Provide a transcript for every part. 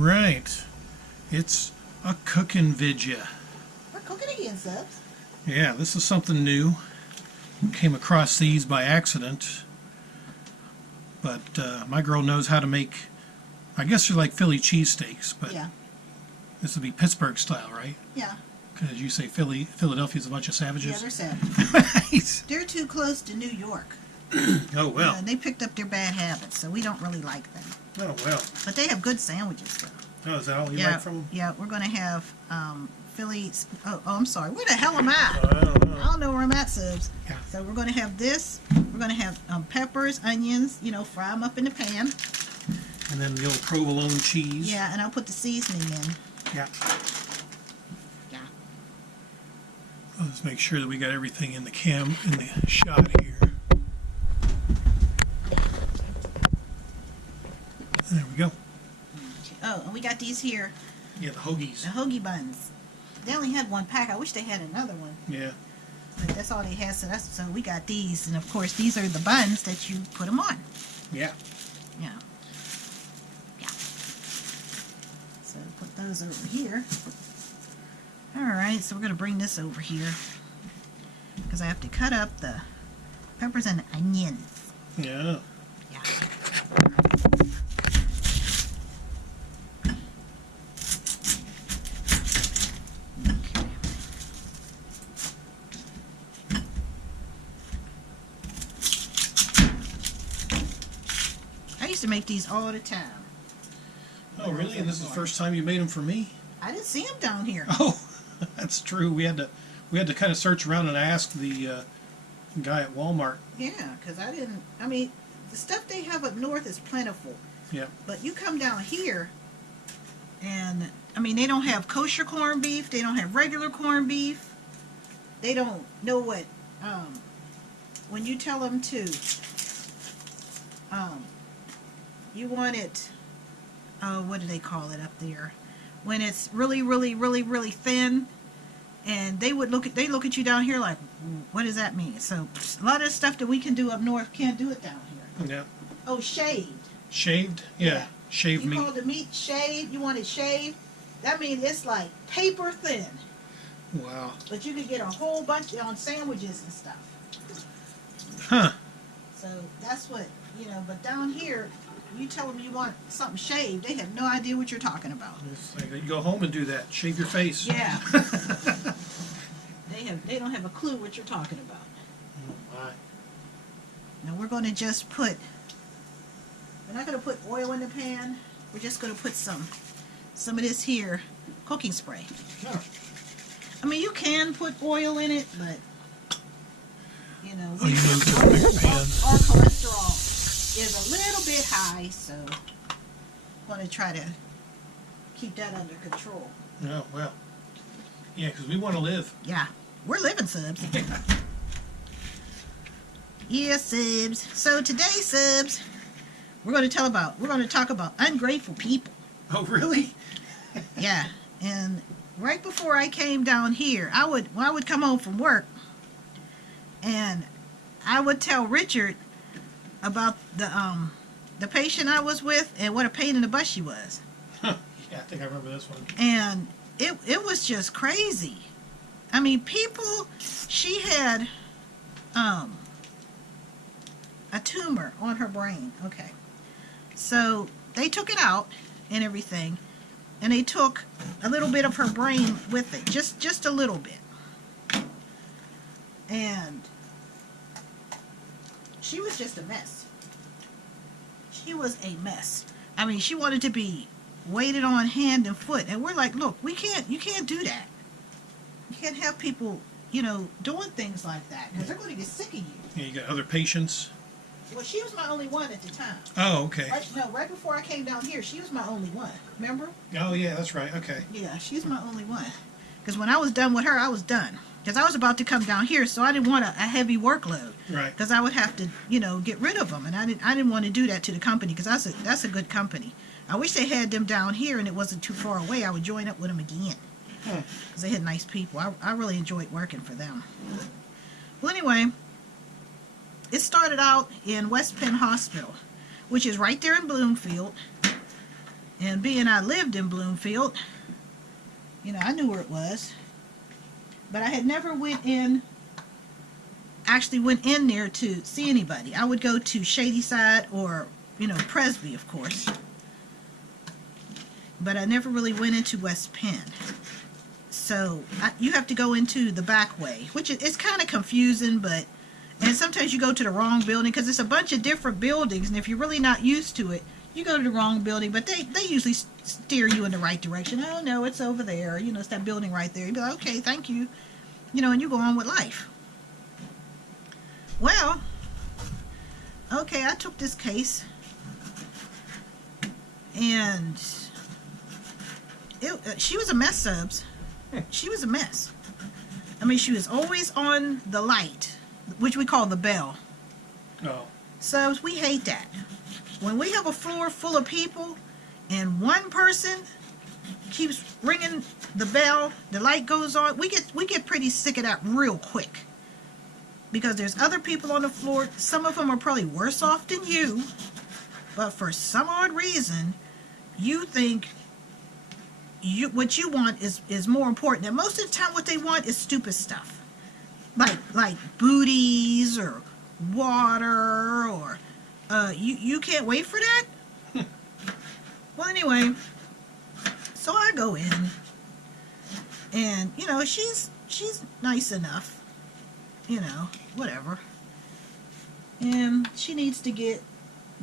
right. It's a cooking vidya. We're cooking again, subs. Yeah, this is something new. Came across these by accident. But my girl knows how to make, I guess they're like Philly cheesesteaks, but Yeah. this would be Pittsburgh style, right? Yeah. Because you say Philadelphia's a bunch of savages. Yeah, they're savage. Right. They're too close to New York. Oh, well. They picked up their bad habits, so we don't really like them. Oh, well. But they have good sandwiches, though. Oh, is that all you Yeah, like from them? yeah. We're going to have Philly. Oh, I'm sorry. Where the hell am I? I don't know. I don't know where I'm at, subs. Yeah. So we're going to have this. We're going to have peppers, onions, fry them up in the pan. And then the old provolone cheese. Yeah, and I'll put the seasoning in. Yeah. Yeah. Let's make sure that we got everything in the shot here. There we go. Oh, and we got these here, Yeah, the hoagies. the hoagie buns. They only had one pack. I wish they had another one. Yeah. But that's all they had, so we got these. And, of course, these are the buns that you put them on. Yeah. Yeah. Yeah. So put those over here. Alright, so we're going to bring this over here. Because I have to cut up the peppers and onions. Yeah. Yeah. Okay. I used to make these all the time. Oh, really? And this is the first time you made them for me? I didn't see them down here. Oh, that's true. We had to kind of search around and ask the guy at Walmart. Yeah, because I mean, the stuff they have up north is plentiful. Yeah. But you come down here, and, I mean, they don't have kosher corned beef. They don't have regular corned beef. They don't know what, when you tell them to, you want it, what do they call it up there? When it's really, really, really, really thin, and they look at you down here like, what does that mean? So a lot of stuff that we can do up north can't do it down here. Yeah. Oh, shaved. Shaved? Yeah. Shaved You meat. call the meat shaved. You want it shaved. That means it's like paper thin. Wow. But you can get a whole bunch on sandwiches and stuff. Huh. So that's what, but down here, you tell them you want something shaved, they have no idea what you're talking about. It's like you go home and do that. Shave your face. Yeah. They don't have a clue what you're talking about. Oh, my. Now we're going to just we're not going to put oil in the pan. We're just going to put some of this here cooking spray. Sure. I mean, you can put oil in it, but Oh, you moved to a bigger pan. our cholesterol is a little bit high, so I'm going to try to keep that under control. Oh, well. Yeah, because we want to live. Yeah, we're living, subs. Yeah, subs. So today, subs, we're going to talk about ungrateful people. Oh, really? Yeah, and right before I came down here, I would come home from work, and I would tell Richard about the patient I was with and what a pain in the butt she was. Huh. Yeah, I think I remember this one. And it was just crazy. I mean, she had a tumor on her brain. Okay. So they took it out and everything, and they took a little bit of her brain with it, just a little bit. And she was just a mess. She was a mess. I mean, she wanted to be waited on hand and foot, and we're like, look, you can't do that. You can't have people, doing things like that, because they're going to get sick of you. Yeah, you got other patients? Well, she was my only one at the time. Oh, okay. Right before I came down here, she was my only one. Remember? Oh, yeah, that's right. Okay. Yeah, she's my only one. Because when I was done with her, I was done. Because I was about to come down here, so I didn't want a heavy workload. Right. Because I would have to, get rid of them, and I didn't want to do that to the company, because that's a good company. I wish they had them down here and it wasn't too far away. I would join up with them again. Because they had nice people. I really enjoyed working for them. Well, anyway, it started out in West Penn Hospital, which is right there in Bloomfield. And being I lived in Bloomfield, I knew where it was. But I had never actually went in there to see anybody. I would go to Shadyside or, Presby, of course. But I never really went into West Penn. So you have to go into the back way, which it's kind of confusing, and sometimes you go to the wrong building because it's a bunch of different buildings, and if you're really not used to it, you go to the wrong building, but they usually steer you in the right direction. Oh, no, it's over there. It's that building right there. You'd be like, okay, thank you. And you go on with life. Well, okay, I took this case, and she was a mess, Subs. She was a mess. I mean, she was always on the light, which we call the bell. Oh. Subs, we hate that. When we have a floor full of people and one person keeps ringing the bell, the light goes on, we get pretty sick of that real quick. Because there's other people on the floor. Some of them are probably worse off than you, but for some odd reason, you think what you want is more important. And most of the time what they want is stupid stuff. Like booties or water or you can't wait for that? Well, anyway, so I go in, and she's nice enough, whatever, and she needs to get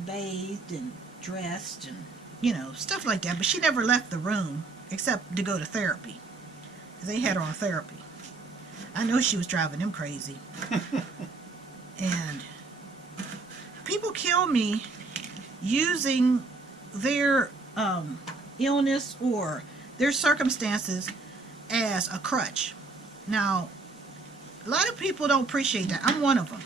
bathed and dressed and stuff like that, but she never left the room except to go to therapy, 'cause they had her on therapy. I know she was driving them crazy. And people kill me using their illness or their circumstances as a crutch. Now, a lot of people don't appreciate that. I'm one of them.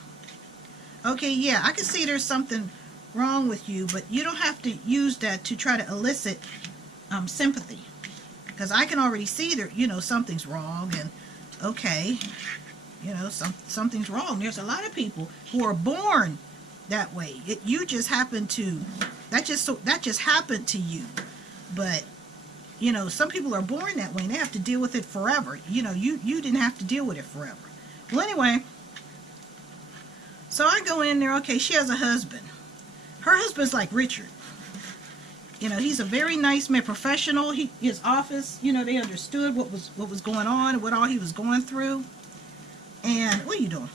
Okay, yeah, I can see there's something wrong with you, but you don't have to use that to try to elicit sympathy. Because I can already see that, something's wrong, and okay, something's wrong. There's a lot of people who are born that way. You just happen to, that just happened to you. But, some people are born that way and they have to deal with it forever. You didn't have to deal with it forever. Well, anyway, so I go in there. Okay, she has a husband. Her husband's like Richard. He's a very nice man, professional. His office, they understood what was going on and what all he was going through. And what are you doing?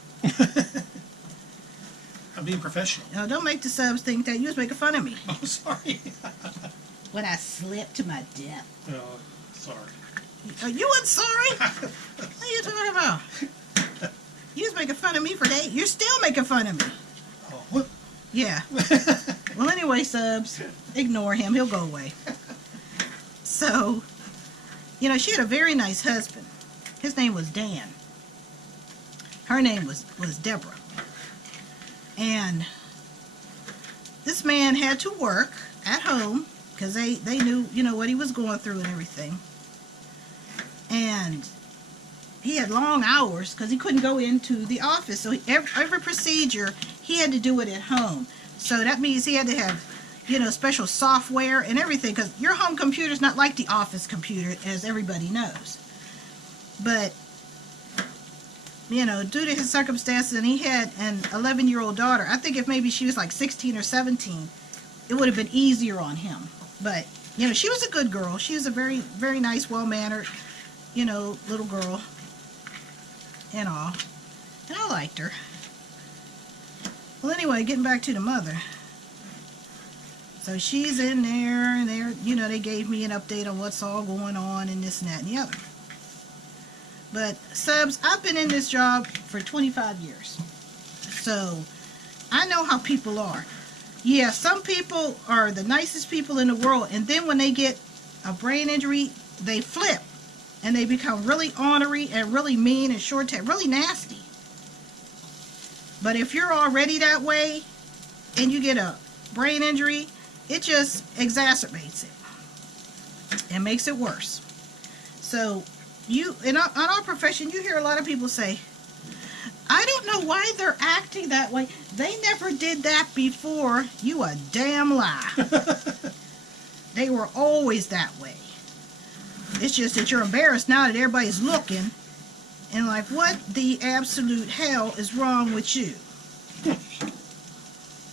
I'm being professional. Don't make the Subs think that you was making fun of me. Oh, sorry. When I slept to my death. Oh, sorry. You wasn't sorry? What are you talking about? You was making fun of me for that. You're still making fun of me. Oh, what? Yeah. Well, anyway, Subs, ignore him. He'll go away. So, she had a very nice husband. His name was Dan. Her name was Deborah. And this man had to work at home because they knew, what he was going through and everything. And he had long hours because he couldn't go into the office. So every procedure, he had to do it at home. So that means he had to have, special software and everything, because your home computer is not like the office computer, as everybody knows. But, due to his circumstances, and he had an 11-year-old daughter, I think if maybe she was like 16 or 17, it would have been easier on him. But, she was a good girl. She was a very, very nice, well-mannered, little girl and all. And I liked her. Well, anyway, getting back to the mother. So she's in there, and they gave me an update on what's all going on and this and that and the other. But, Subs, I've been in this job for 25 years. So, I know how people are. Yeah, some people are the nicest people in the world, and then when they get a brain injury, they flip. And they become really ornery and really mean and short-tempered, really nasty. But if you're already that way, and you get a brain injury, it just exacerbates it. It makes it worse. So, in our profession, you hear a lot of people say, I don't know why they're acting that way. They never did that before. You a damn lie. They were always that way. It's just that you're embarrassed now that everybody's looking and like, what the absolute hell is wrong with you?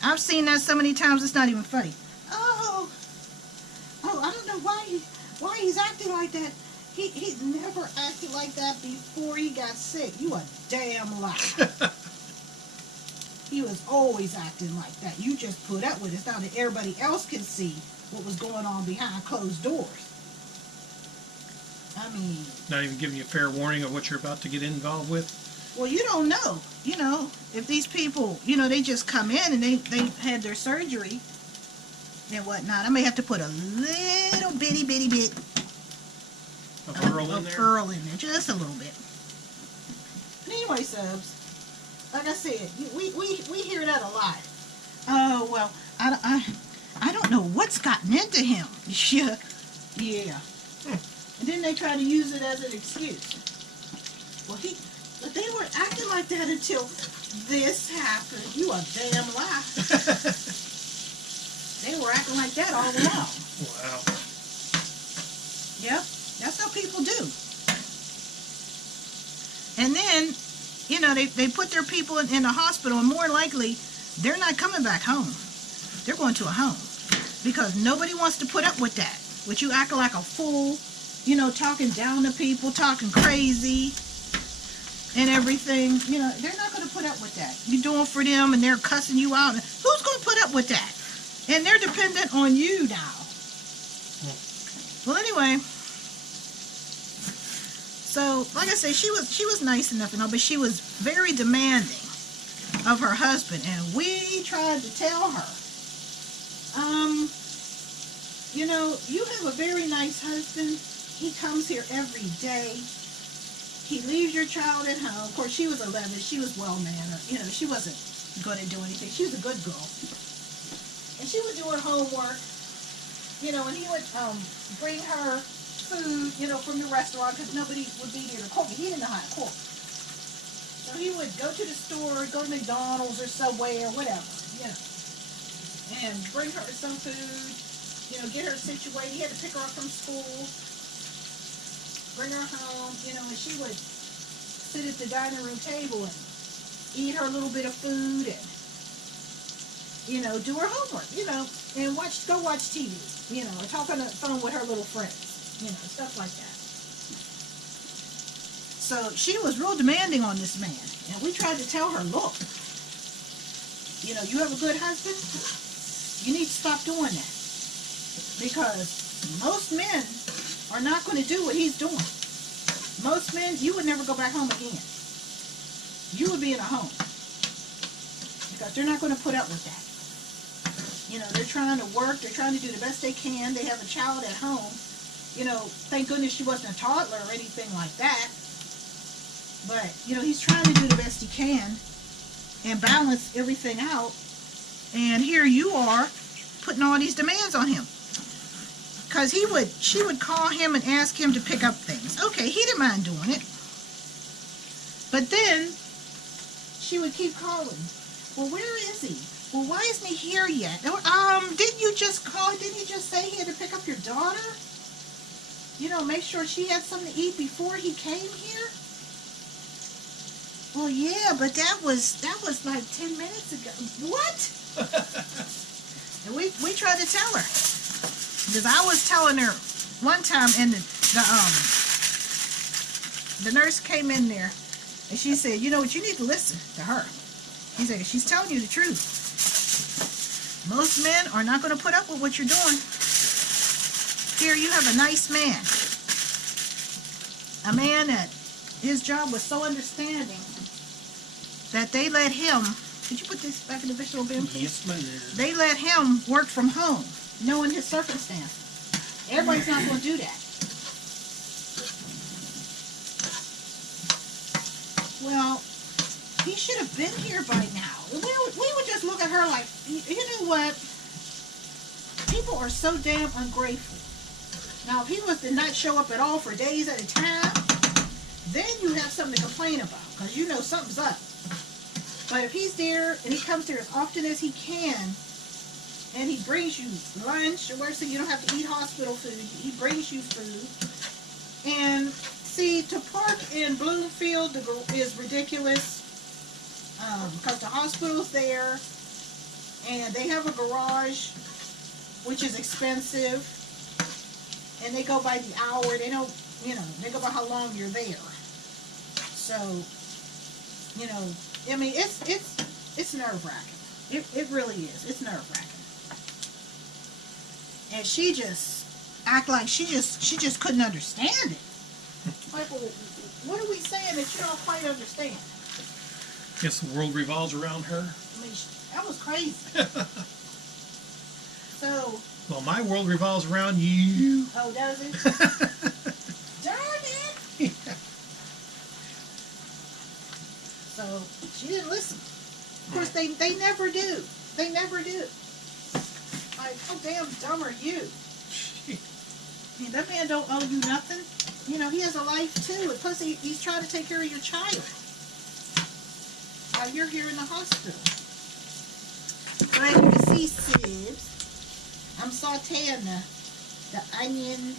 I've seen that so many times it's not even funny. Oh, I don't know why he's acting like that. He's never acted like that before he got sick. You a damn liar. He was always acting like that. You just put up with it now that everybody else can see what was going on behind closed doors. I mean... Not even giving you a fair warning of what you're about to get involved with? Well, you don't know. You know, if these people, you know, they just come in and they had their surgery and whatnot, I may have to put a little bitty bit A pearl in there? pearl in there, just a little bit. But anyway, subs, like I said, we hear that a lot. Oh, well, I don't know what's gotten into him. Yeah. And then they try to use it as an excuse. Well, but they were acting like that until this happened. You a damn lie. They were acting like that all along. Wow. Yep, that's how people do. And then, you know, they put their people in the hospital, and more likely, they're not coming back home. They're going to a home. Because nobody wants to put up with that. With you acting like a fool, you know, talking down to people, talking crazy and everything. You know, they're not going to put up with that. You're doing for them and they're cussing you out. Who's going to put up with that? And they're dependent on you now. Well, anyway, so like I say, she was nice enough and all, but she was very demanding of her husband, and we tried to tell her, you know, you have a very nice husband. He comes here every day. He leaves your child at home. Of course, she was 11. She was well-mannered. You know, she wasn't going to do anything. She was a good girl. And she would do her homework, you know, and he would bring her food, you know, from the restaurant because nobody would be there to cook it. He didn't know how to cook. So he would go to the store, go to McDonald's or Subway or whatever, you know, and bring her some food, you know, get her situated. He had to pick her up from school, bring her home, you know, and she would sit at the dining room table and eat her little bit of food and, you know, do her homework, you know, and go watch TV, you know, or talk on the phone with her little friends, you know, stuff like that. So she was real demanding on this man, and we tried to tell her, look, you know, you have a good husband, you need to stop doing that, because most men are not going to do what he's doing. Most men, you would never go back home again. You would be in a home, because they're not going to put up with that. You know, they're trying to work, they're trying to do the best they can, they have a child at home. You know, thank goodness she wasn't a toddler or anything like that. But, you know, he's trying to do the best he can and balance everything out. And here you are putting all these demands on him. Because she would call him and ask him to pick up things. Okay, he didn't mind doing it. But then she would keep calling. Well, where is he? Well, why isn't he here yet? Didn't you just call? Didn't you just say he had to pick up your daughter? You know, make sure she had something to eat before he came here? Well, yeah, but that was like 10 minutes ago. What? And we tried to tell her. Because I was telling her one time, and the nurse came in there, and she said, you know what, you need to listen to her. He said, she's telling you the truth. Most men are not going to put up with what you're doing. Here you have a nice man. A man that his job was so understanding that they let him, could you put this back in the visual bin, please? Yes, ma'am. They let him work from home, knowing his circumstances. Everybody's not going to do that. Well, he should have been here by now. We would just look at her like, you know what? People are so damn ungrateful. Now, if he was to not show up at all for days at a time, then you have something to complain about, because you know something's up. But if he's there and he comes there as often as he can, and he brings you lunch or whatever, so you don't have to eat hospital food. He brings you food. And see, to park in Bloomfield is ridiculous because the hospital's there, and they have a garage, which is expensive, and they go by the hour. They don't, they go by how long you're there. So, I mean, it's nerve-wracking. It really is. It's nerve-wracking. And she just act like she just couldn't understand it. Like, well, what are we saying that you don't quite understand? Guess the world revolves around her. I mean, that was crazy. So. Well, my world revolves around you. Oh, does it? Darn it! So she didn't listen. Of course, they never do. They never do. Like, how damn dumb are you? I mean, that man don't owe you nothing. He has a life too. And plus, he's trying to take care of your child while you're here in the hospital. So as you can see, Sibs, I'm sauteing the onions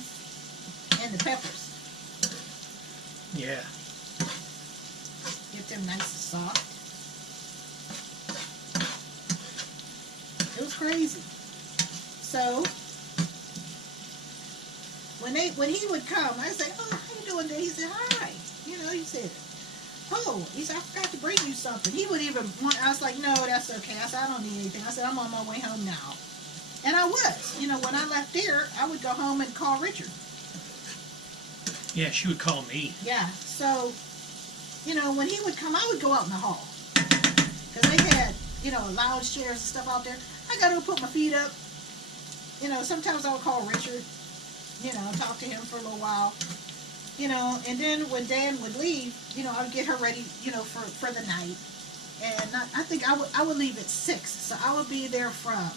and the peppers. Yeah. Get them nice and soft. It was crazy. So when he would come, I said, "Oh, how you doing today?" He said, "Hi." He said, "Oh," he said, "I forgot to bring you something." He would even want. I was like, "No, that's okay." I said, "I don't need anything." I said, "I'm on my way home now." And I was. When I left there, I would go home and call Richard. Yeah, she would call me. Yeah. So, when he would come, I would go out in the hall. Because they had, lounge chairs and stuff out there. I got to put my feet up. Sometimes I would call Richard, talk to him for a little while. And then when Dan would leave, I would get her ready, for the night. And I think I would leave at 6. So I would be there from,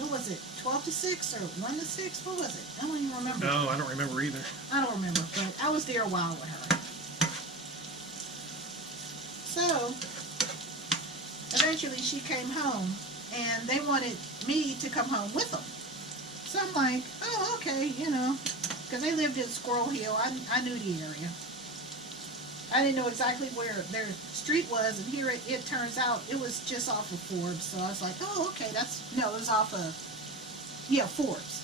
what was it, 12 to 6 or 1 to 6? What was it? I don't even remember. No, I don't remember either. I don't remember, but I was there a while with her. So, eventually she came home, and they wanted me to come home with them. So I'm like, oh, okay, because they lived in Squirrel Hill. I knew the area. I didn't know exactly where their street was, and here it turns out it was just off of Forbes. So I was like, oh, okay, it was off of, Forbes.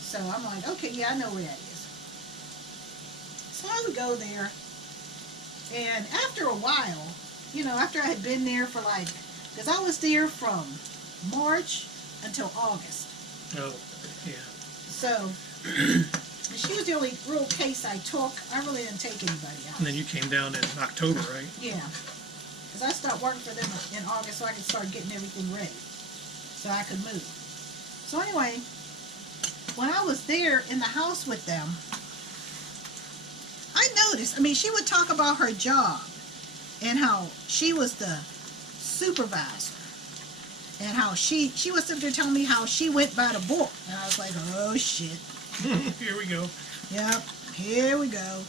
So I'm like, okay, yeah, I know where that is. So I would go there, and after a while, after I had been there for because I was there from March until August. Oh, yeah. So, she was the only real case I took. I really didn't take anybody else. And then you came down in October, right? Yeah. Because I stopped working for them in August so I could start getting everything ready. So I could move. So anyway, when I was there in the house with them, I noticed, she would talk about her job and how she was the supervisor. And how she was sitting there telling me how she went by the book. And I was like, oh, shit. Here we go. Yep, here we go.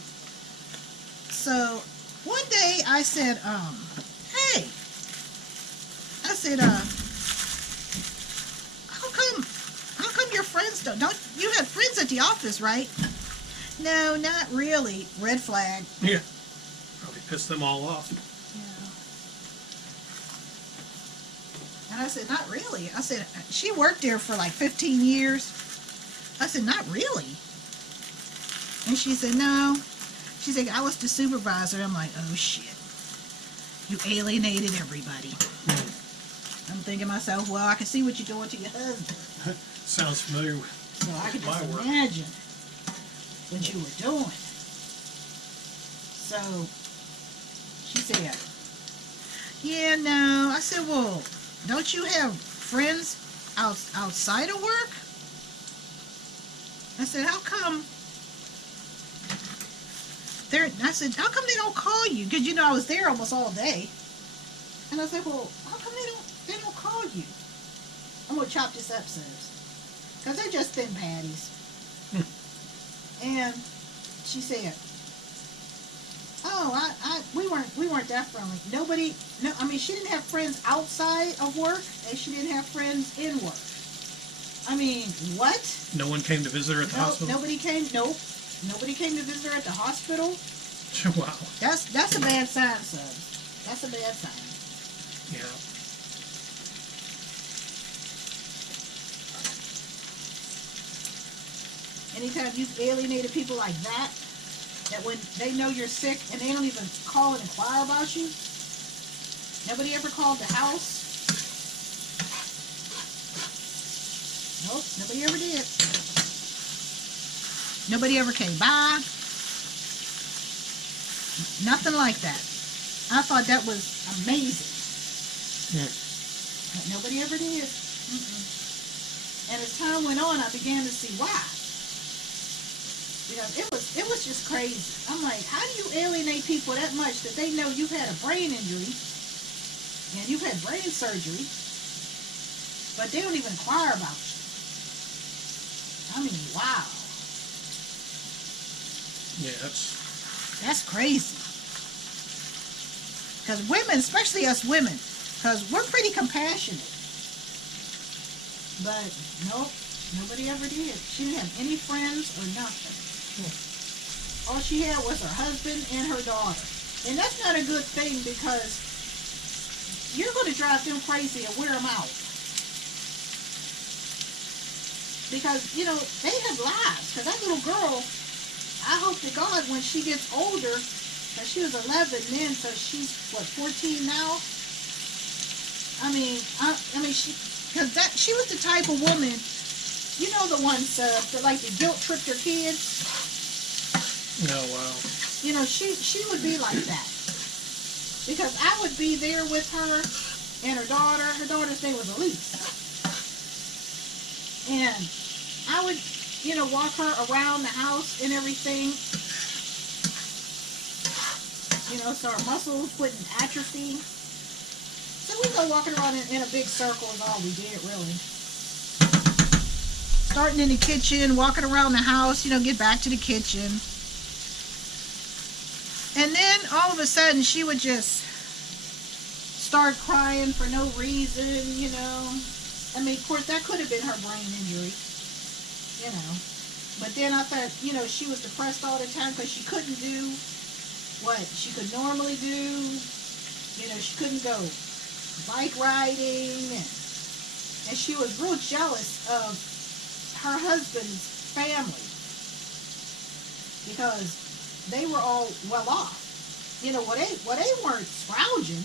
So, one day I said, hey. I said, how come your friends don't you had friends at the office, right? No, not really. Red flag. Yeah. Probably pissed them all off. And I said, not really. I said, she worked there for 15 years. I said, not really. And she said, no. She said, I was the supervisor. I'm like, oh, shit. You alienated everybody. I'm thinking to myself, well, I can see what you're doing to your husband. Sounds familiar with So I could my just work. imagine what you were doing. So she said, yeah, no. I said, well, don't you have friends outside of work? I said, how come I said, how come they don't call you? Because, I was there almost all day. And I said, well, how come they don't call you? I'm going to chop this up, sis. Because they're just thin patties. And she said, oh, we weren't that friendly. Nobody, no, I mean, she didn't have friends outside of work, and she didn't have friends in work. I mean, what? No one came to visit her at the hospital? Nobody came. Nope. Nobody came to visit her at the hospital. Wow. That's a bad sign, son. That's a bad sign. Yeah. Anytime you've alienated people like that when they know you're sick and they don't even call and inquire about you, nobody ever called the house. Nope, nobody ever did. Nobody ever came by. Nothing like that. I thought that was amazing. Yeah. But nobody ever did. Mm-mm. And as time went on, I began to see why. Because it was just crazy. I'm like, how do you alienate people that much that they know you've had a brain injury and you've had brain surgery, but they don't even inquire about you? I mean, wow. Yeah, that's crazy. Because women, especially us women, because we're pretty compassionate. But nope, nobody ever did. She didn't have any friends or nothing. All she had was her husband and her daughter. And that's not a good thing, because you're going to drive them crazy and wear them out. Because, you know, they have lives. Because that little girl, I hope to God when she gets older, because she was 11 then, so she's, what, 14 now? I mean, she was the type of woman, you know, the ones that like to guilt trip their kids. oh wow. You know, she would be like that. Because I would be there with her and her daughter. Her daughter's name was Elise. And I would, you know, walk her around the house and everything. You know, so her muscles wouldn't atrophy. So we go walking around in a big circle is all we did, really. Starting in the kitchen, walking around the house, you know, get back to the kitchen. And then all of a sudden she would just start crying for no reason, you know. I mean, of course, that could have been her brain injury, you know. But then I thought, you know, she was depressed all the time because she couldn't do what she could normally do. You know, she couldn't go bike riding. And she was real jealous of her husband's family because they were all well off. You know, well, they weren't scrounging,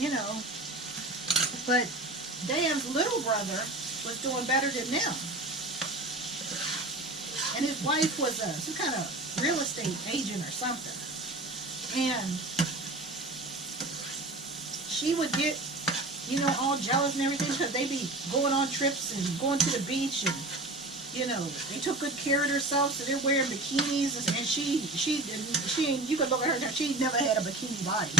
you know. But Dan's little brother was doing better than them. And his wife was some kind of real estate agent or something. And she would get, you know, all jealous and everything because they'd be going on trips and going to the beach, and, you know, they took good care of themselves, so they're wearing bikinis, and she ain't, you could look at her now, she never had a bikini body.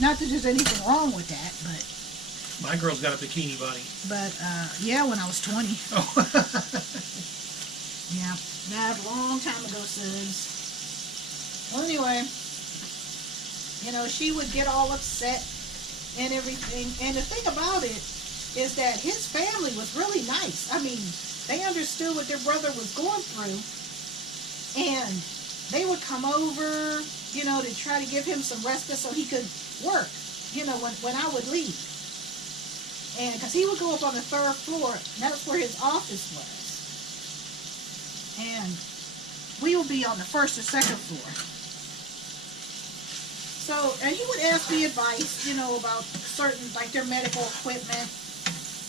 Not that there's anything wrong with that, but... My girl's got a bikini body. But, yeah, when I was 20. Oh. Yeah, that a long time ago, sis. Well, anyway, you know, she would get all upset and everything. And the thing about it is that his family was really nice. I mean, they understood what their brother was going through. And they would come over, you know, to try to give him some respite so he could work, you know, when I would leave. And because he would go up on the 3rd floor, and that's where his office was. And we would be on the 1st or 2nd floor. So, and he would ask me advice, you know, about certain, like their medical equipment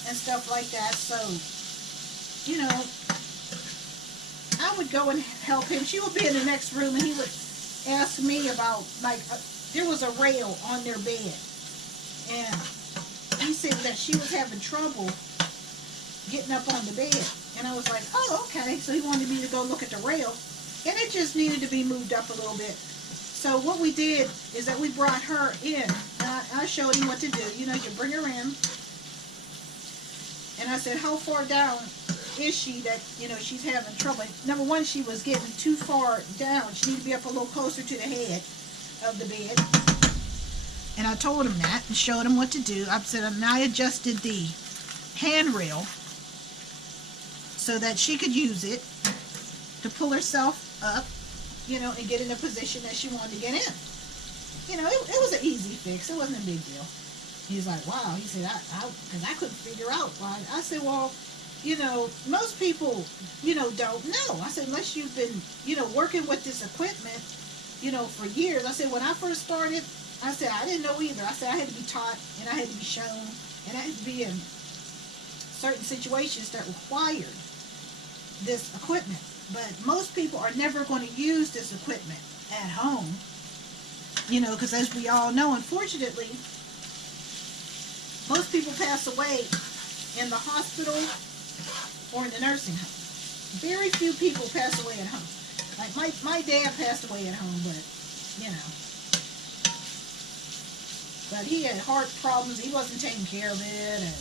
and stuff like that. So, you know, I would go and help him. She would be in the next room, and he would ask me about, like, there was a rail on their bed. And he said that she was having trouble getting up on the bed. And I was like, oh, okay. So he wanted me to go look at the rail. And it just needed to be moved up a little bit. So what we did is that we brought her in. And I showed him what to do. You know, you bring her in. And I said, how far down is she that, you know, she's having trouble? Number one, she was getting too far down. She needed to be up a little closer to the head. of the bed. And I told him that and showed him what to do. I said, and I adjusted the handrail so that she could use it to pull herself up, and get in the position that she wanted to get in. It was an easy fix. It wasn't a big deal. He's like, wow. He said, because I couldn't figure out why. I said, well, most people, don't know. I said, unless you've been, working with this equipment, for years. I said, when I first started, I said, I didn't know either. I said, I had to be taught, and I had to be shown, and I had to be in certain situations that required this equipment. But most people are never going to use this equipment at home, because as we all know, unfortunately, most people pass away in the hospital or in the nursing home. Very few people pass away at home. Like my dad passed away at home, but but he had heart problems. He wasn't taking care of it, and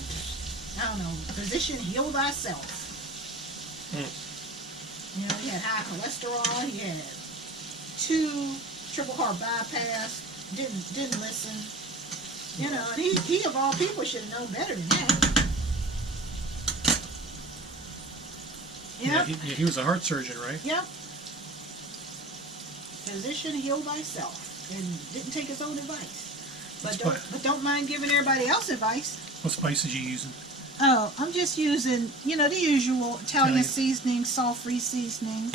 I don't know. Physician, heal thyself. He had high cholesterol. He had 2 triple heart bypass. Didn't listen. And he of all people should have known better than that. Yeah, he was a heart surgeon, right? Yep. Physician, heal thyself, and didn't take his own advice. But don't mind giving everybody else advice. What spices you using? Oh, I'm just using, the usual Italian seasoning, salt-free seasoning,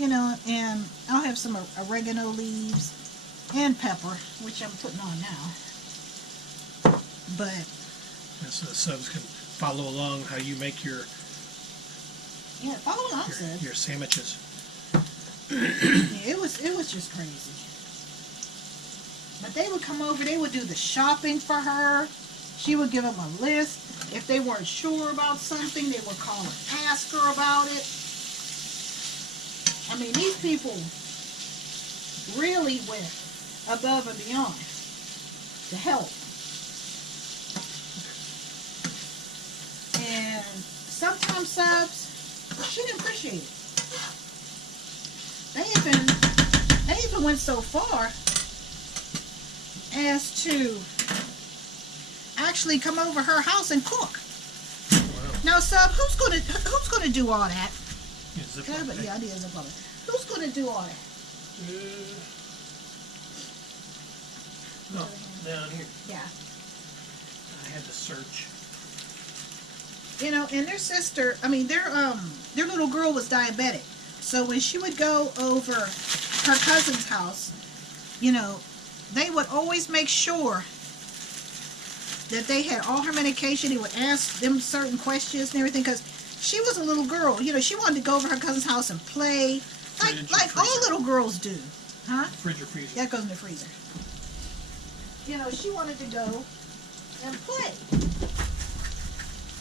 and I'll have some oregano leaves and pepper, which I'm putting on now. But so the subs can follow along how you make your follow along, Sub. Your sandwiches. Yeah, it was just crazy. But they would come over, they would do the shopping for her. She would give them a list. If they weren't sure about something, they would call and ask her about it. I mean, these people really went above and beyond to help. And sometimes subs, she didn't appreciate it. They even went so far as to actually come over her house and cook. Wow. Now, sub, who's gonna do all that? Yeah, I did zip line. Who's gonna do all that? No, down here. Yeah. I had to search. And their sister, their little girl was diabetic. So when she would go over her cousin's house, they would always make sure that they had all her medication. They would ask them certain questions and everything, because she was a little girl. She wanted to go over her cousin's house and play, like all little girls do. Huh? Fridge or freezer? Yeah, it goes in the freezer. She wanted to go and play.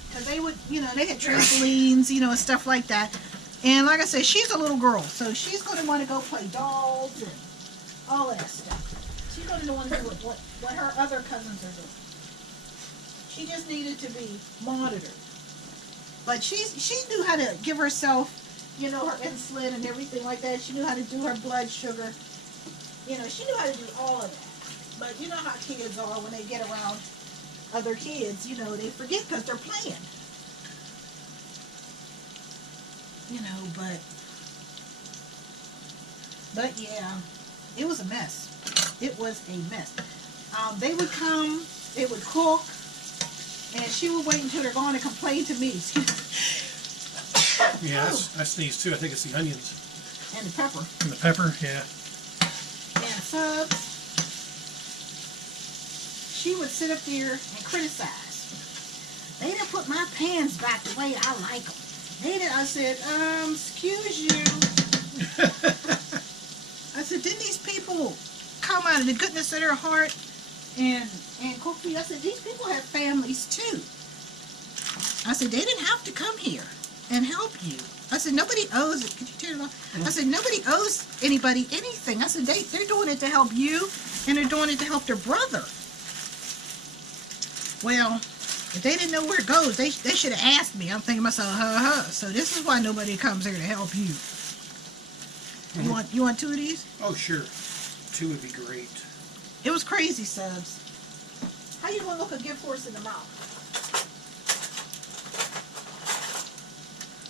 Because they would, they had trampolines, and stuff like that. And like I said, she's a little girl, so she's going to want to go play dolls and all that stuff. She's going to want to do what her other cousins are doing. She just needed to be monitored. But she knew how to give herself, her insulin and everything like that. She knew how to do her blood sugar. She knew how to do all of that. But you know how kids are when they get around other kids, they forget because they're playing. But yeah, it was a mess. It was a mess. They would come, they would cook, and she would wait until they're gone to complain to me. Yeah, I sneeze too. I think it's the onions. And the pepper. And the pepper, yeah. And subs. She would sit up there and criticize. They didn't put my pans back the way I like them. They did. I said, excuse you. I said, didn't these people come out of the goodness of their heart and cook for you? I said, these people have families too. I said, they didn't have to come here and help you. I said, nobody owes it. Could you turn it off? I said, nobody owes anybody anything. I said, they're doing it to help you, and they're doing it to help their brother. Well, if they didn't know where it goes, they should have asked me. I'm thinking to myself, so this is why nobody comes here to help you. You want 2 of these? Oh, sure. 2 would be great. It was crazy, Subs. How you gonna look a gift horse in the mouth?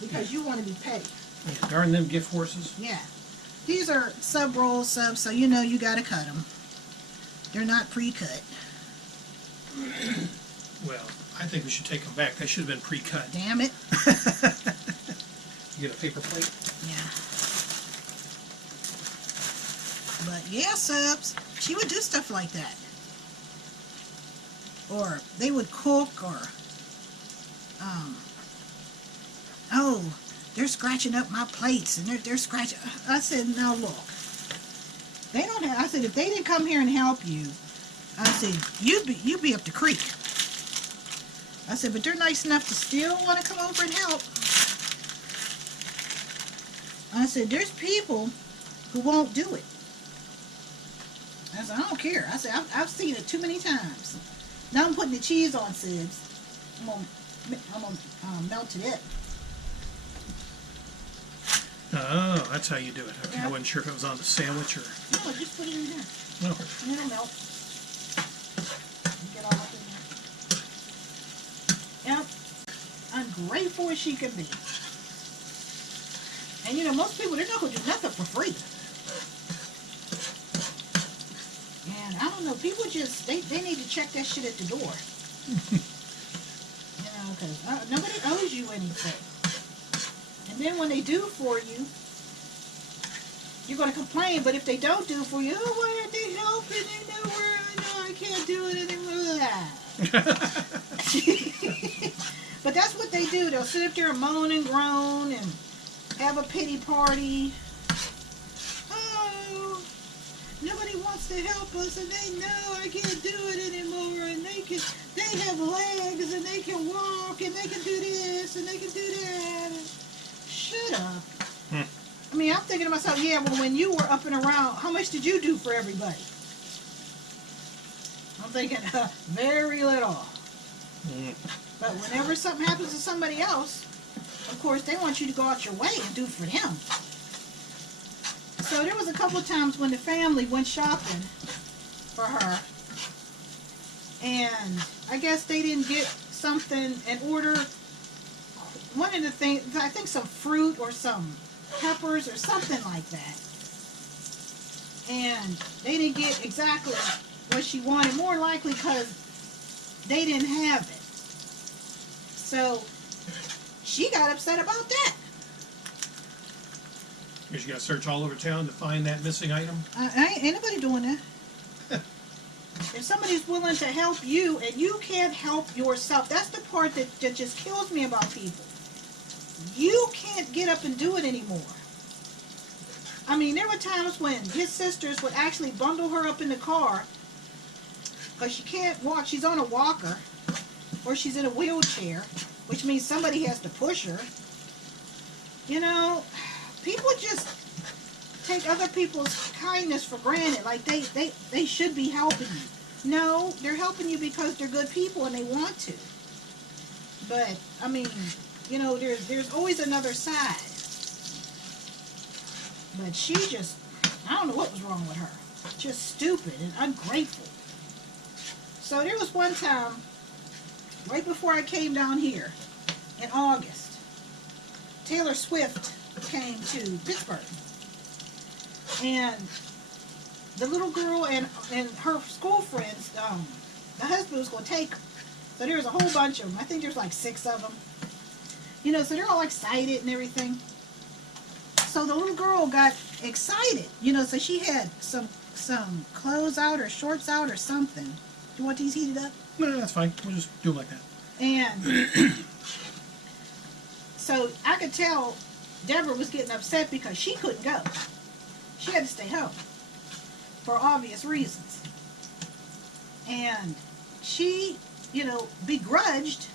Because you want to be petty. Yeah, darn them gift horses. Yeah. These are sub roll subs, so you know you gotta cut them. They're not pre-cut. Well, I think we should take them back. They should have been pre-cut. Damn it. You get a paper plate? Yeah. But yeah, Subs, she would do stuff like that. Or they would cook, or oh, they're scratching up my plates, and they're scratching. I said, now look, they don't have. I said, if they didn't come here and help you, I said, you'd be up the creek. I said, but they're nice enough to still want to come over and help. I said, there's people who won't do it. I said, I don't care. I said, I've seen it too many times. Now I'm putting the cheese on, Sibs. I'm gonna melt it. Oh, that's how you do it. Okay, Yeah. I wasn't sure if it was on the sandwich or... No, just put it in there. No. And it'll melt. Get all up in there. Yep. Ungrateful as she can be. And you know, most people, they're not going to do nothing for free. And I don't know, people just, they need to check that shit at the door. You know, because nobody owes you anything. And then when they do for you, you're going to complain. But if they don't do for you, oh, why aren't they helping? They know where I know I can't do it anymore. But that's what they do. They'll sit up there and moan and groan and have a pity party. Oh, nobody wants to help us, and they know I can't do it anymore. And they have legs, and they can walk, and they can do this, and they can do that. Shut up. I mean, I'm thinking to myself, yeah, well, when you were up and around, how much did you do for everybody? I'm thinking, very little. But whenever something happens to somebody else, of course, they want you to go out your way and do for them. So there was a couple of times when the family went shopping for her, and I guess they didn't get something and order one of the things, I think some fruit or some peppers or something like that. And they didn't get exactly what she wanted, more likely because they didn't have it. So she got upset about that. Because you got to search all over town to find that missing item? Ain't anybody doing that. If somebody's willing to help you and you can't help yourself, that's the part that just kills me about people. You can't get up and do it anymore. I mean, there were times when his sisters would actually bundle her up in the car because she can't walk. She's on a walker or she's in a wheelchair, which means somebody has to push her. You know, people just take other people's kindness for granted, like they should be helping you. No, they're helping you because they're good people and they want to. But, I mean, you know, there's always another side. But she just, I don't know what was wrong with her. Just stupid and ungrateful. So there was one time, right before I came down here, in August, Taylor Swift came to Pittsburgh. And the little girl and her school friends, the husband was going to take her. So there was a whole bunch of them. I think there's like 6 of them. You know, so they're all excited and everything. So the little girl got excited. You know, so she had some clothes out or shorts out or something. Do you want these heated up? No, that's fine. We'll just do it like that. And so I could tell Deborah was getting upset because she couldn't go. She had to stay home for obvious reasons. And she, you know, begrudged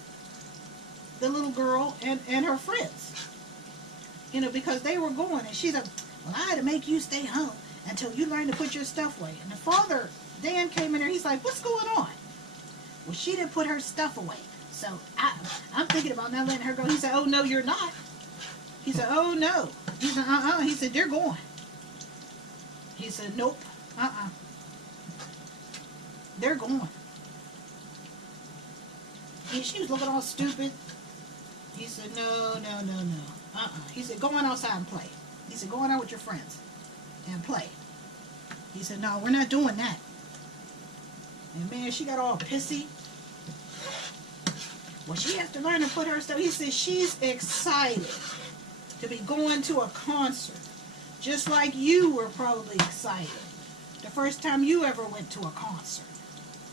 the little girl and her friends. You know, because they were going, and she's like, well, I had to make you stay home until you learn to put your stuff away. And the father, Dan, came in there, he's like, what's going on? Well, she didn't put her stuff away. So I'm thinking about not letting her go. He said, oh, no, you're not. He said, oh, no. He said, He said, they're going. He said, nope, they're gone. And she was looking all stupid. He said, no, no, no, no. He said, go on outside and play. He said, go on out with your friends and play. He said, no, we're not doing that. And man, she got all pissy. Well, she has to learn to put her stuff. He said she's excited to be going to a concert. Just like you were probably excited the first time you ever went to a concert.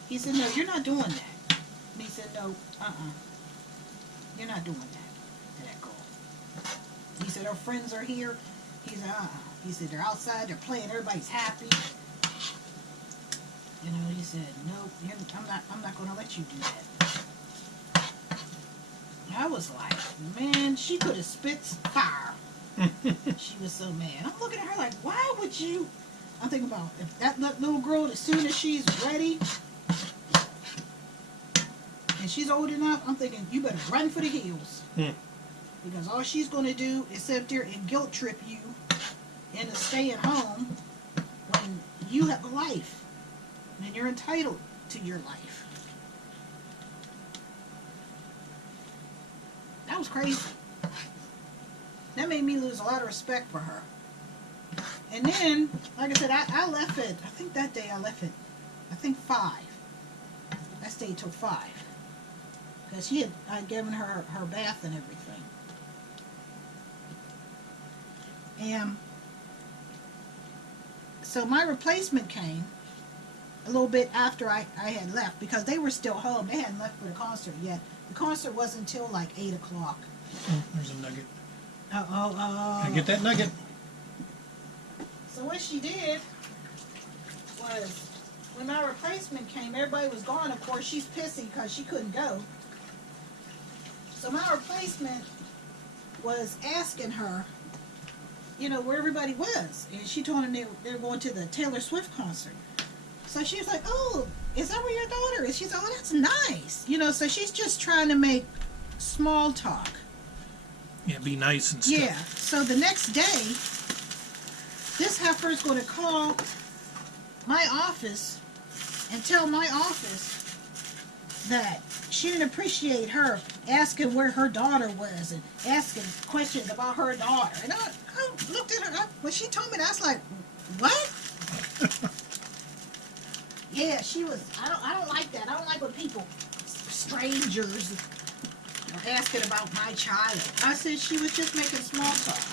He said, no, you're not doing that. And he said, no, you're not doing that to that girl. He said, her friends are here. He said, He said, they're outside, they're playing, everybody's happy. You know, he said, no, I'm not going to let you do that. I was like, man, she could have spit fire. She was so mad. I'm looking at her like, why would you? I'm thinking about if that little girl, as soon as she's ready and she's old enough, I'm thinking you better run for the hills. Because all she's going to do is sit there and guilt trip you into staying home when you have a life and you're entitled to your life. That was crazy. That made me lose a lot of respect for her. And then, like I said, I left at, I think that day I left at, I think 5. I stayed till 5. Because I'd given her her bath and everything. And so my replacement came a little bit after I had left because they were still home. They hadn't left for the concert yet. The concert wasn't until like 8 o'clock. Oh, there's a nugget. I get that nugget. So what she did was, when my replacement came, everybody was gone. Of course, she's pissy because she couldn't go. So my replacement was asking her, you know, where everybody was. And she told him they were going to the Taylor Swift concert. So she was like, oh, is that where your daughter is? She's like, oh, that's nice. You know, so she's just trying to make small talk. Yeah, be nice and stuff. Yeah. So the next day, this heifer's going to call my office and tell my office that she didn't appreciate her asking where her daughter was and asking questions about her daughter. And I looked at her, when she told me that, I was like, what? Yeah, she was, I don't like that. I don't like when people, strangers, are asking about my child. I said she was just making small talk.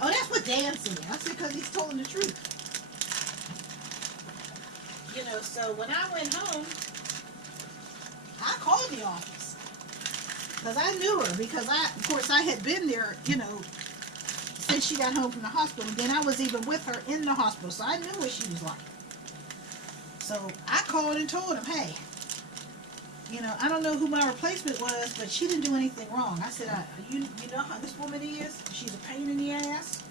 Oh, that's what Dan said. I said, because he's telling the truth. You know, so when I went home, I called the office. Because I knew her. Because, of course, I had been there, you know, since she got home from the hospital. And then I was even with her in the hospital. So I knew what she was like. So I called and told him, hey, you know, I don't know who my replacement was, but she didn't do anything wrong. I said, you know how this woman is? She's a pain in the ass.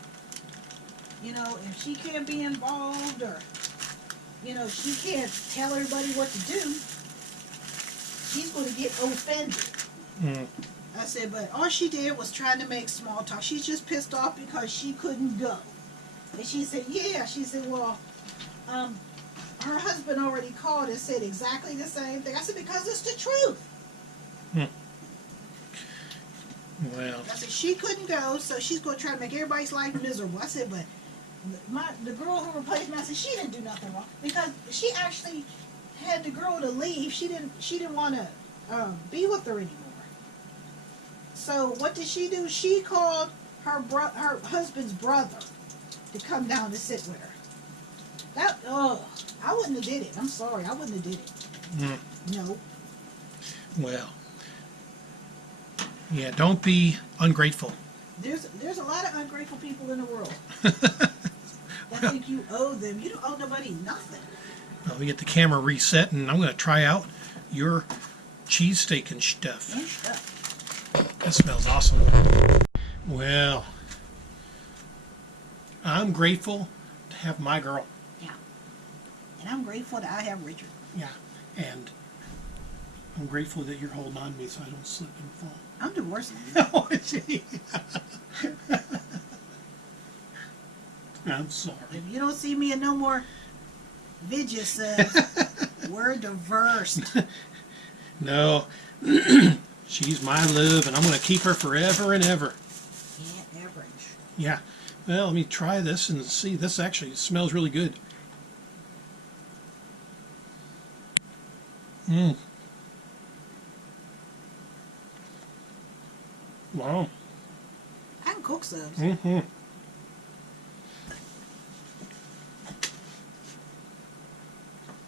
You know, if she can't be involved or, you know, she can't tell everybody what to do, she's going to get offended. I said, but all she did was trying to make small talk. She's just pissed off because she couldn't go. And she said, yeah. She said, well, her husband already called and said exactly the same thing. I said, because it's the truth. Well. I said, she couldn't go, so she's going to try to make everybody's life miserable. I said, but the girl who replaced me, I said, she didn't do nothing wrong. Because she actually had the girl to leave. She didn't want to be with her anymore. So what did she do? She called her husband's brother to come down to sit with her. I wouldn't have did it. I'm sorry, I wouldn't have did it. No. Well, yeah, don't be ungrateful. There's a lot of ungrateful people in the world. I think you owe them. You don't owe nobody nothing. Well, we get the camera reset, and I'm going to try out your cheesesteak and stuff. That smells awesome. Well, I'm grateful to have my girl. And I'm grateful that I have Richard. Yeah, and I'm grateful that you're holding on to me so I don't slip and fall. I'm divorcing you. Oh, gee. I'm sorry. If you don't see me in no more videos, We're divorced. No, she's my love, and I'm going to keep her forever and ever. Yeah, average. Yeah. Well, let me try this and see. This actually smells really good. Mmm. Wow. I can cook those. Mm-hmm.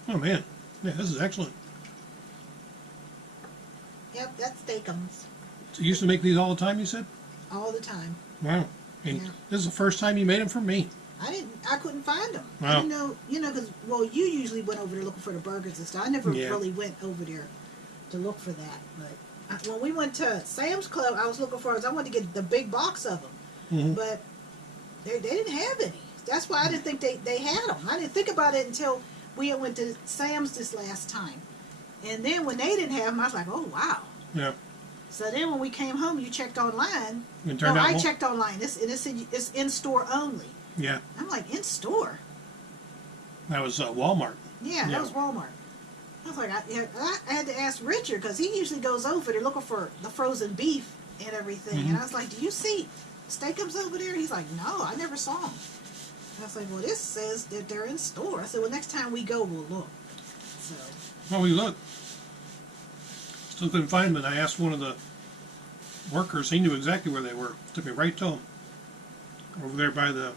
Oh, man. Yeah, this is excellent. Yep, that's steakums. So you used to make these all the time, you said? All the time. Wow. And Yeah. this is the first time you made them for me. I couldn't find them. I Wow. didn't know, because, well, you usually went over there looking for the burgers and stuff. I never Yeah. really went over there to look for that. But when we went to Sam's Club, I was looking for, I wanted to get the big box of them. Mm-hmm. But they didn't have any. That's why I didn't think they had them. I didn't think about it until we had went to Sam's this last time. And then when they didn't have them, I was like, oh, wow. Yeah. So then when we came home, you checked online. It turned No, out I well. checked online. It's in-store only. Yeah. I'm like, in-store? That was Walmart. Yeah, Yeah. that was Walmart. I was like, I had to ask Richard because he usually goes over there looking for the frozen beef and everything. Mm-hmm. And I was like, do you see steakums over there? He's like, no, I never saw them. I was like, well, this says that they're in store. I said, well, next time we go, we'll look. So, Well, we looked. Still couldn't find them, and I asked one of the workers. He knew exactly where they were. Took me right to them. Over there by the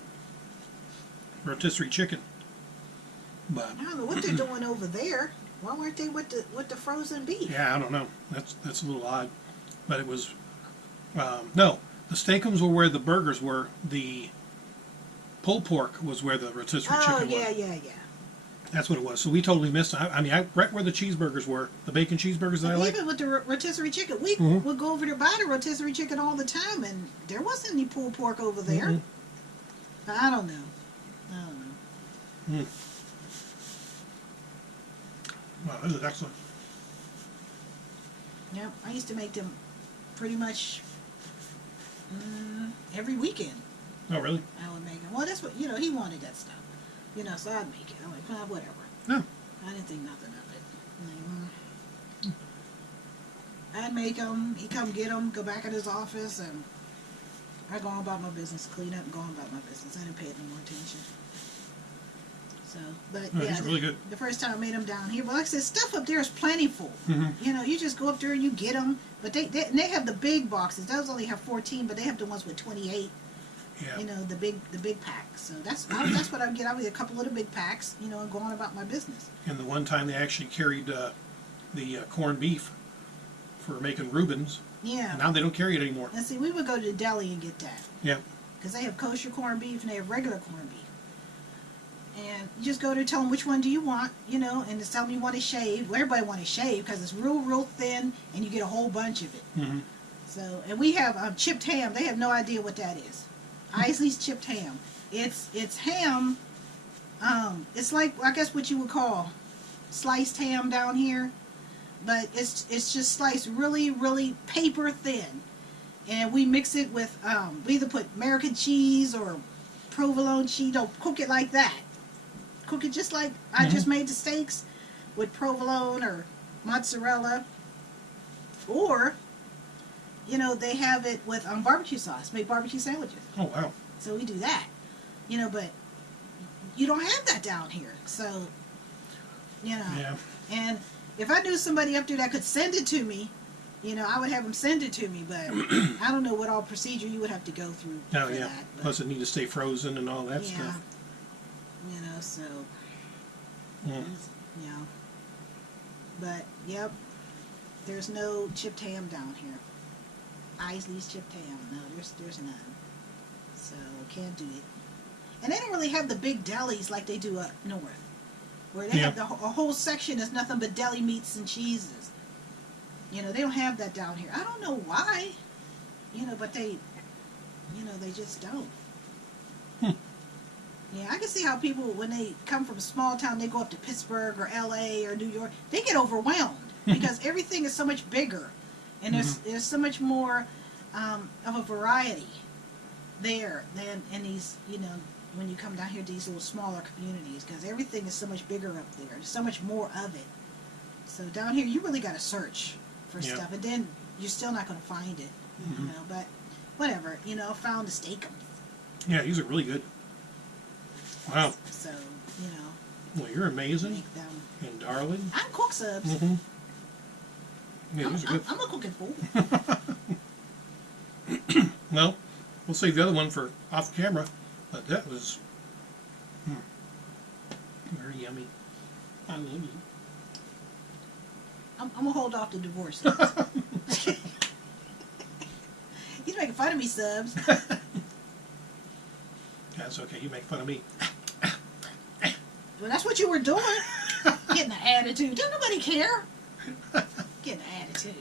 rotisserie chicken. But I don't know what they're doing over there. Why weren't they with the frozen beef? yeah, I don't know. That's a little odd. But it was no. The steakums were where the burgers were. The pulled pork was where the rotisserie Oh, chicken yeah, was. yeah, yeah. That's what it was. So we totally missed it. I mean, right where the cheeseburgers were, the bacon cheeseburgers that I like. Even with the rotisserie chicken, we Mhm. would go over there buy the rotisserie chicken all the time, and there wasn't any pulled pork over there. Mhm. I don't know. Mm. Wow, this is excellent. Yep, I used to make them pretty much every weekend. Oh, really? I would make them. Well, that's what he wanted that stuff. So I'd make it. I'm like, well, whatever. No. I didn't think nothing of it. I'd make them. He'd come get them, go back at his office, and I go on about my business, clean up, and go on about my business. I didn't pay it no more attention. So, but Oh, yeah, these are really good. the first time I made them down here, but like I said, stuff up there is plentiful. Mm-hmm. You just go up there and you get them. But they have the big boxes. Those only have 14, but they have the ones with 28. Yeah. The big packs. So that's what I would get. I would get a couple of the big packs, and go on about my business. And the one time they actually carried the corned beef for making Reubens. Yeah. Now they don't carry it anymore. And see, we would go to the deli and get that. Yeah. Because they have kosher corned beef and they have regular corned beef. And you just go there, tell them which one do you want, and just tell them you want it shaved. Well, everybody wants it shaved because it's real thin, and you get a whole bunch of it. Mm-hmm. So, and we have chipped ham. They have no idea what that is. Isley's chipped ham. It's ham. It's like, I guess, what you would call sliced ham down here, but it's just sliced really, really paper thin, and we mix it with we either put American cheese or provolone cheese. Don't cook it like that. Cook it just like I just made the steaks with provolone or mozzarella, or they have it with barbecue sauce. Make barbecue sandwiches. Oh, wow. So we do that, but you don't have that down here. So, Yeah. and if I knew somebody up there that could send it to me, I would have them send it to me. But I don't know what all procedure you would have to go through Oh, for yeah. that. But, Plus it need to stay frozen and all that stuff. So, Mm. But, yep, there's no chipped ham down here. Isley's chipped ham. No, there's none. So, can't do it. And they don't really have the big delis like they do up north, where they have a whole section that's nothing but deli meats and cheeses. They don't have that down here. I don't know why, but they just don't. Yeah, I can see how people, when they come from a small town, they go up to Pittsburgh or LA or New York, they get overwhelmed because everything is so much bigger, and there's so much more of a variety there than in these when you come down here to these little smaller communities, because everything is so much bigger up there. There's so much more of it. So down here, you really got to search for Yeah. stuff, and then you're still not going to find it. Mm-hmm. You know, but whatever. You know, found the steakums. Yeah, these are really good. Wow. So you know, Well, you're amazing make them. and darling. I'm cook subs. Mm-hmm. Yeah, these are good. I'm a cooking fool. Well, we'll save the other one for off camera, but that was very yummy. I love you. I'm gonna hold off the divorce. He's making fun of me, subs. That's okay. You make fun of me. Well, that's what you were doing. Getting an attitude. Don't nobody care. Getting an attitude.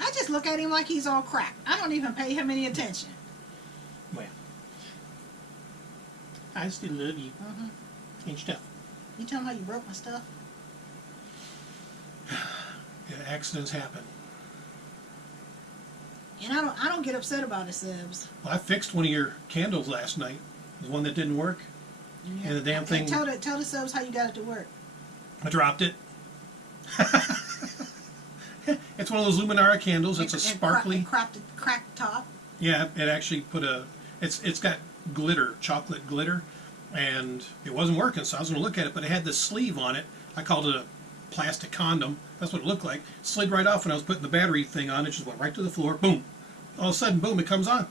I just look at him like he's all cracked. I don't even pay him any attention. Well, I still love you Mm-hmm. and stuff. You tell him how you broke my stuff? Yeah, accidents happen. And I don't get upset about it, subs. Well, I fixed one of your candles last night. The one that didn't work. And the damn thing. Tell the subs how you got it to work. I dropped it. It's one of those Luminara candles. It's a sparkly. Cracked top. Yeah, it actually put a. It's got glitter, chocolate glitter, and it wasn't working. So I was going to look at it, but it had this sleeve on it. I called it a plastic condom. That's what it looked like. Slid right off when I was putting the battery thing on. It just went right to the floor. Boom. All of a sudden, boom! It comes on,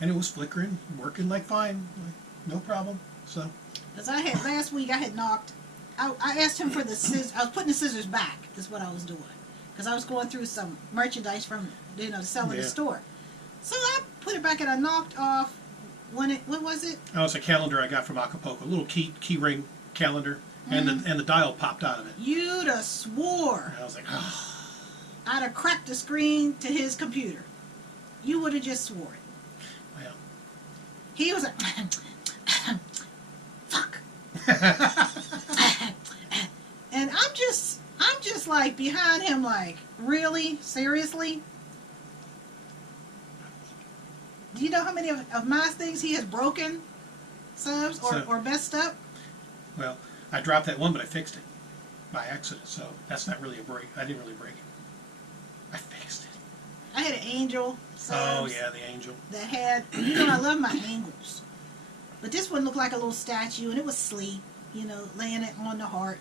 and it was flickering, working like fine, like, no problem. So. Because last week I had knocked. I asked him for the scissors. I was putting the scissors back. Is what I was doing. Because I was going through some merchandise from to sell in the store. So I put it back and I knocked off what was it? Oh, it's a calendar I got from Acapulco. A little key ring calendar, and the dial popped out of it. You'd have swore. And I was like, oh. I'd have cracked the screen to his computer. You would have just swore it. Well. He was like, fuck. And I'm just like behind him, like, really? Seriously? Do you know how many of my things he has broken, subs, or messed up? Well, I dropped that one, but I fixed it by accident, so that's not really a break. I didn't really break it. I fixed it. I had an angel, subs. Oh, yeah, the angel. That had, I love my angels. But this one looked like a little statue, and it was asleep, laying it on the heart.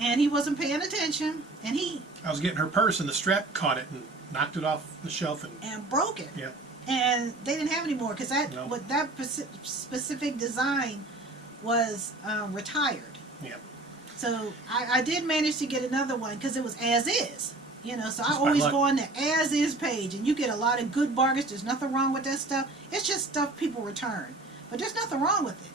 And he wasn't paying attention, and I was getting her purse, and the strap caught it and knocked it off the shelf and broke it. Yeah. And they didn't have any more because that specific design was retired. Yeah. So I did manage to get another one because it was as is. So Just I by always luck. go on the as is page, and you get a lot of good bargains. There's nothing wrong with that stuff. It's just stuff people return, but there's nothing wrong with it.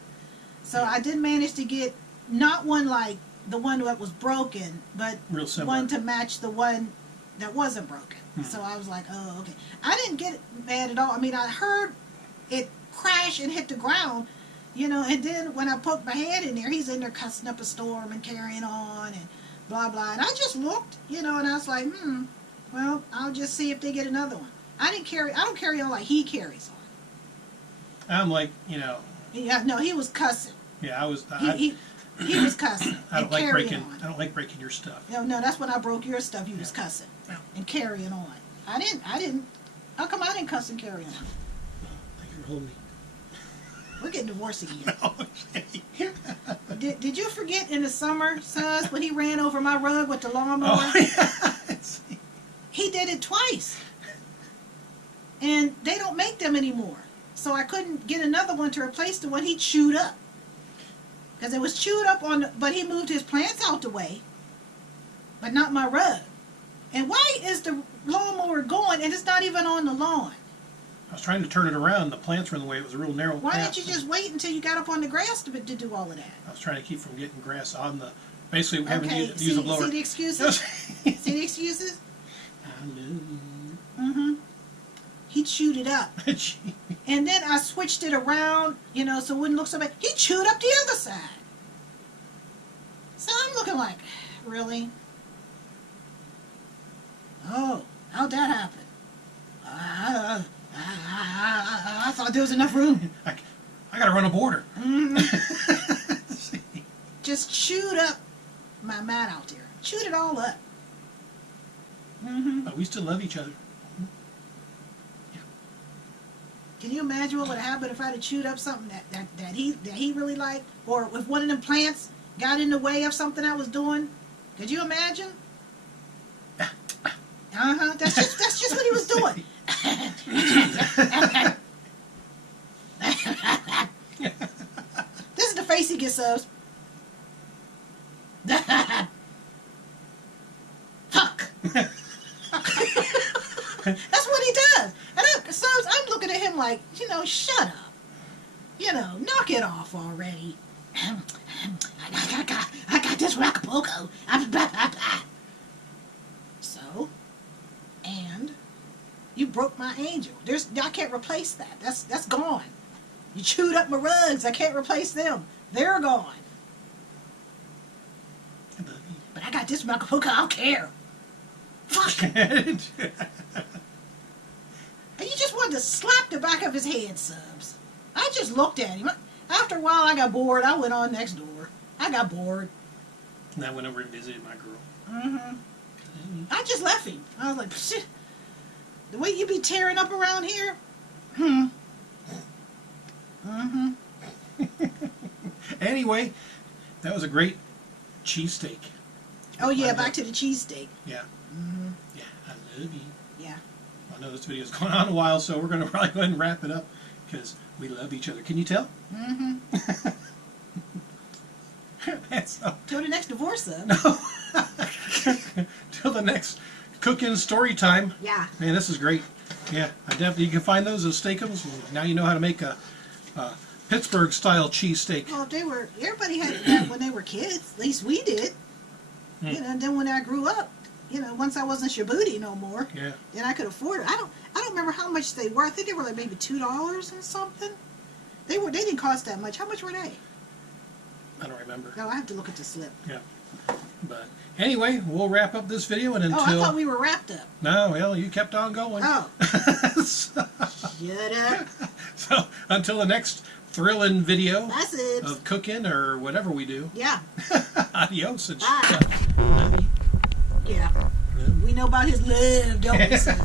So I did manage to get not one like the one that was broken, but Real similar. one to match the one that wasn't broken. So I was like, oh, okay. I didn't get mad at all. I mean, I heard it crash and hit the ground, and then when I poked my hand in there, he's in there cussing up a storm and carrying on and blah, blah. And I just looked, and I was like, well, I'll just see if they get another one. I don't carry on like he carries on. I'm like, Yeah, no, he was cussing. yeah, I was. He was cussing. I don't and like carrying breaking. on. I don't like breaking your stuff. No, that's when I broke your stuff. You was cussing and carrying on. I didn't. How come I didn't cuss and carry on? Thank you for holding me. We're getting divorced again. Oh, okay. Did you forget in the summer, sus, when he ran over my rug with the lawnmower? Oh, yeah. He did it twice. And they don't make them anymore. So I couldn't get another one to replace the one he chewed up. Because it was chewed up but he moved his plants out the way. But not my rug. And why is the lawnmower going and it's not even on the lawn? I was trying to turn it around. The plants were in the way. It was a real narrow Why path. didn't you just wait until you got up on the grass to do all of that? I was trying to keep from getting grass on the. Basically, having Okay, to use a blower. see the excuses? See the excuses? I love Mm-hmm. He chewed it up. you. And then I switched it around, so it wouldn't look so bad. He chewed up the other side. So I'm looking like, really? Oh, how'd that happen? I thought there was enough room. I gotta run a border. Just chewed up my mat out there. Chewed it all up. But we still love each other. Can you imagine what would happen if I'd have chewed up something that he really liked? Or if one of them plants got in the way of something I was doing? Could you imagine? That's just what he was doing. This is the face he gets, Subs. Fuck. That's what he does. And Subs, I'm looking at him like, shut up. Knock it off already. I got this Rockapoko. So, and you broke my angel. I can't replace that. That's gone. You chewed up my rugs. I can't replace them. They're gone. I love you. But I got this Rockapoko. I don't care. Fuck. And you just wanted to slap the back of his head, Subs. I just looked at him. After a while, I got bored. I went on next door. I got bored. And I went over and visited my girl. I just left him. I was like, shit. The way you be tearing up around here? Anyway, that was a great cheesesteak. Oh, yeah, back to the cheesesteak. Yeah. Yeah, I love you. Yeah. I know this video's going on a while, so we're going to probably go ahead and wrap it up because we love each other. Can you tell? Till the next divorce, though. No. Till the next cooking story time. Yeah. Man, this is great. Yeah, I definitely. You can find those at Steakums. Now you know how to make a Pittsburgh-style cheesesteak. Well, everybody had that when they were kids. At least we did. Then when I grew up, once I wasn't Shabuti no more, then I could afford it. I don't remember how much they were. I think they were like maybe $2 and something. They didn't cost that much. How much were they? I don't remember. No, I have to look at the slip. Yeah. But anyway, we'll wrap up this video and until. Oh, I thought we were wrapped up. No, well, you kept on going. Oh. So, Shut up. so until the next thrilling video That's it. of cooking or whatever we do. Yeah. Adios. And Bye. Yeah. We know about his love, don't we, son?